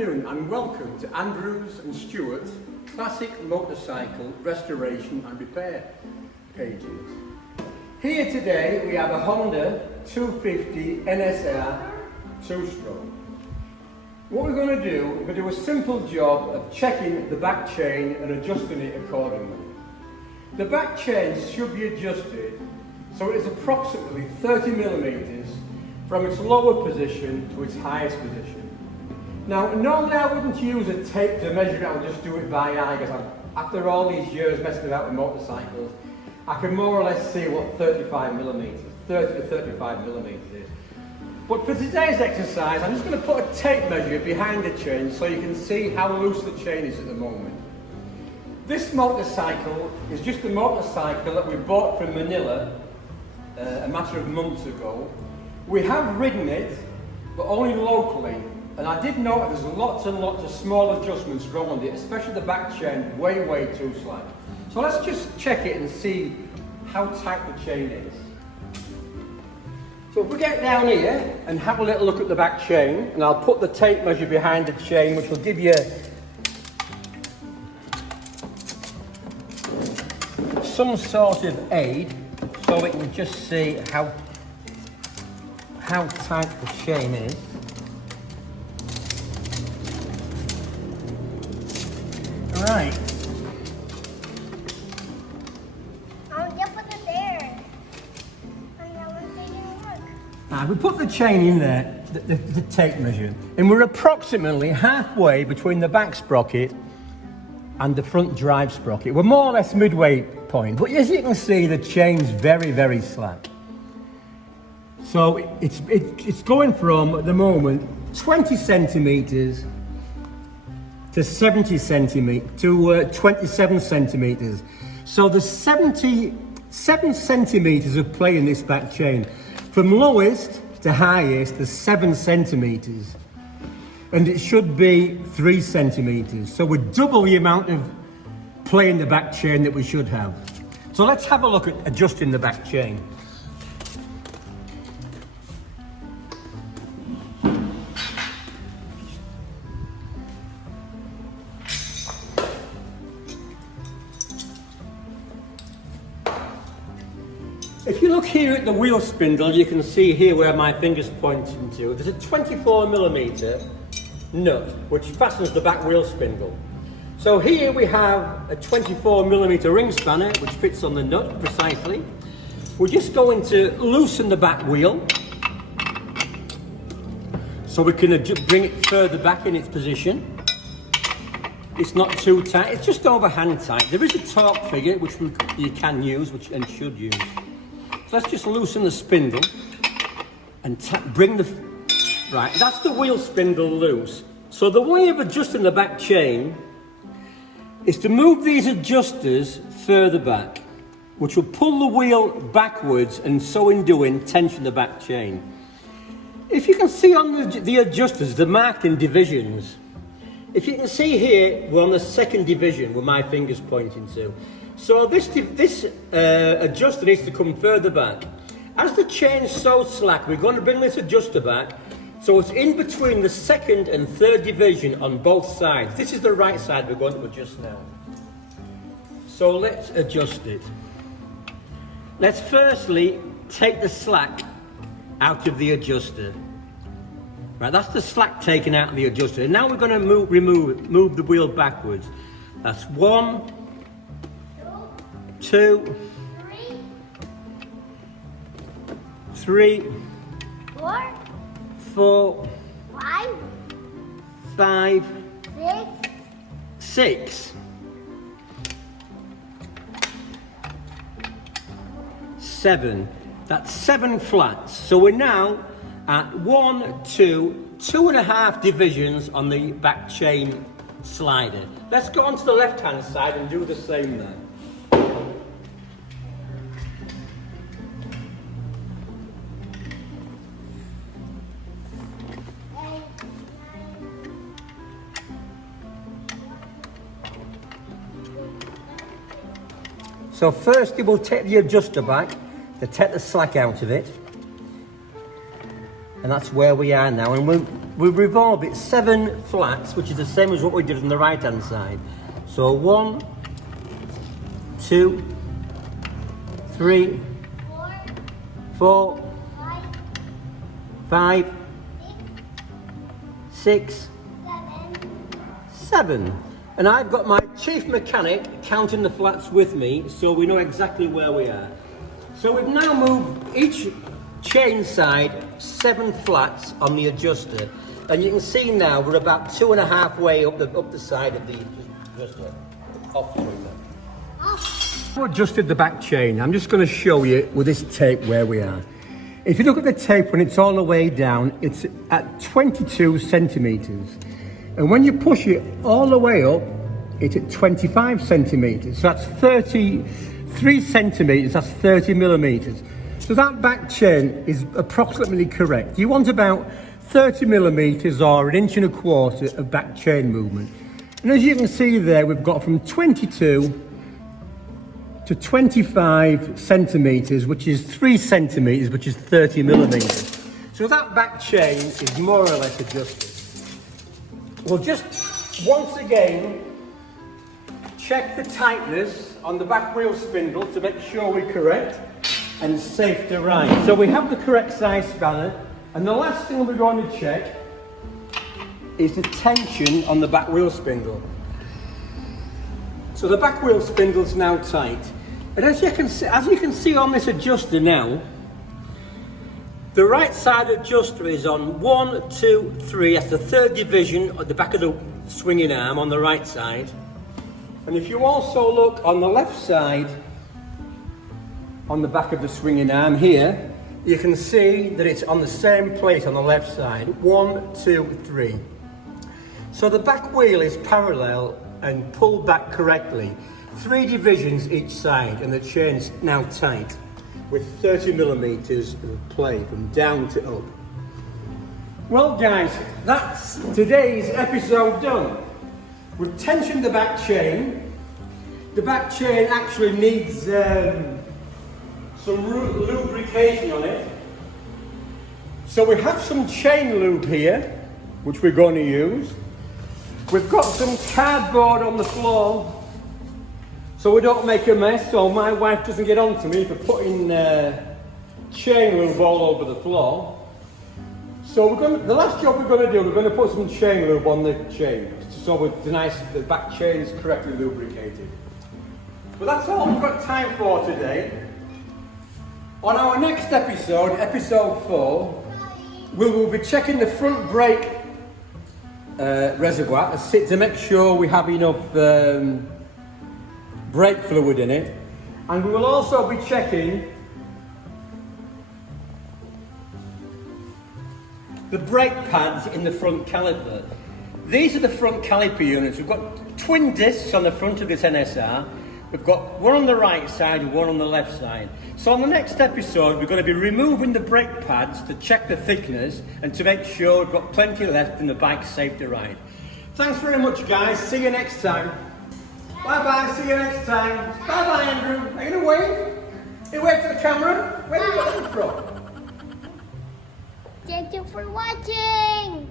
afternoon and welcome to Andrews and Stuart's Classic Motorcycle Restoration and Repair pages. Here today we have a Honda 250 NSR 2-stroke. What we're going to do, we're going to do a simple job of checking the back chain and adjusting it accordingly. The back chain should be adjusted so it is approximately 30 millimeters from its lower position to its highest position. Now, normally I wouldn't use a tape to measure it, I would just do it by eye, because after all these years messing about with motorcycles, I can more or less see what 30 to 35 millimeters is. But for today's exercise, I'm just going to put a tape measure behind the chain so you can see how loose the chain is at the moment. This motorcycle is just a motorcycle that we bought from Manila a matter of months ago. We have ridden it, but only locally. And I did note there's lots and lots of small adjustments wrong on it, especially the back chain, way too slack. So let's just check it and see how tight the chain is. So if we get down here and have a little look at the back chain, and I'll put the tape measure behind the chain, which will give you some sort of aid, so we can just see how tight the chain is. Right. I'll just put it there. And I want to take it look. We put the chain in there, the tape measure, and we're approximately halfway between the back sprocket and the front drive sprocket. We're more or less midway point, but as you can see, the chain's very slack. So it's going from, at the moment, 20 centimeters to 70 centimeters to 27 centimeters. So there's 77 centimeters of play in this back chain. From lowest to highest, there's 7 centimeters. And it should be 3 centimeters. So we're double the amount of play in the back chain that we should have. So let's have a look at adjusting the back chain. If you look here at the wheel spindle, you can see here where my finger's pointing to. There's a 24 millimeter nut which fastens the back wheel spindle. So here we have a 24 millimeter ring spanner which fits on the nut precisely. We're just going to loosen the back wheel so we can bring it further back in its position. It's not too tight, it's just over hand tight. There is a torque figure which you can use and should use. So let's just loosen the spindle and bring the... Right, that's the wheel spindle loose. So the way of adjusting the back chain is to move these adjusters further back, which will pull the wheel backwards and so in doing tension the back chain. If you can see on the adjusters, they're marked in divisions. If you can see here, we're on the second division where my finger's pointing to. So this adjuster needs to come further back. As the chain's so slack, we're going to bring this adjuster back so it's in between the second and third division on both sides. This is the right side we're going to adjust now. So let's adjust it. Let's firstly take the slack out of the adjuster. Right, that's the slack taken out of the adjuster. And now we're going to move the wheel backwards. That's 1, 2, 3, 4, 5, 6, 7. That's 7 flats. So we're now at 1, 2, 2.5 divisions on the back chain slider. Let's go on to the left hand side and do the same there. So firstly we'll take the adjuster back to take the slack out of it. And that's where we are now. And we revolve it 7 flats, which is the same as what we did on the right hand side. So 1, 2, 3, 4, 5, 6, 7. And I've got my chief mechanic counting the flats with me, so we know exactly where we are. So we've now moved each chain side 7 flats on the adjuster, and you can see now we're about 2.5 way up the side of the adjuster. Off the window. I've adjusted the back chain. I'm just going to show you with this tape where we are. If you look at the tape when it's all the way down, it's at 22 centimeters. And when you push it all the way up, it's at 25 centimeters. So that's 33 centimeters, that's 30 millimeters. So that back chain is approximately correct. You want about 30 millimeters or 1.25 inches of back chain movement. And as you can see there, we've got from 22 to 25 centimeters, which is 3 centimeters, which is 30 millimeters. So that back chain is more or less adjusted. We'll just once again check the tightness on the back wheel spindle to make sure we're correct and safe to ride. So we have the correct size spanner, and the last thing we're going to check is the tension on the back wheel spindle. So the back wheel spindle is now tight, and as you can see on this adjuster now, the right side adjuster is on 1, 2, 3. That's the 3rd division at the back of the swinging arm on the right side. And if you also look on the left side, on the back of the swinging arm here, you can see that it's on the same place on the left side. 1, 2, 3. So the back wheel is parallel and pulled back correctly. 3 divisions each side, and the chain's now tight with 30 millimeters of play from down to up. Well guys, that's today's episode done. We've tensioned the back chain. The back chain actually needs some lubrication on it. So we have some chain lube here, which we're going to use. We've got some cardboard on the floor so we don't make a mess, so my wife doesn't get on to me for putting chain lube all over the floor. So the last job we're going to do, we're going to put some chain lube on the chain, so the back chain is correctly lubricated. But that's all we've got time for today. On our next episode, episode 4, we will be checking the front brake reservoir to make sure we have enough brake fluid in it, and we will also be checking the brake pads in the front caliper. These are the front caliper units. We've got twin discs on the front of this NSR. We've got one on the right side and one on the left side. So on the next episode, we're going to be removing the brake pads to check the thickness and to make sure we've got plenty left and the bike's safe to ride. Thanks very much guys, see you next time. Bye bye, see you next time. Bye bye Andrew, are you going to wave? You wave to the camera? Where are you going from? Thank you for watching.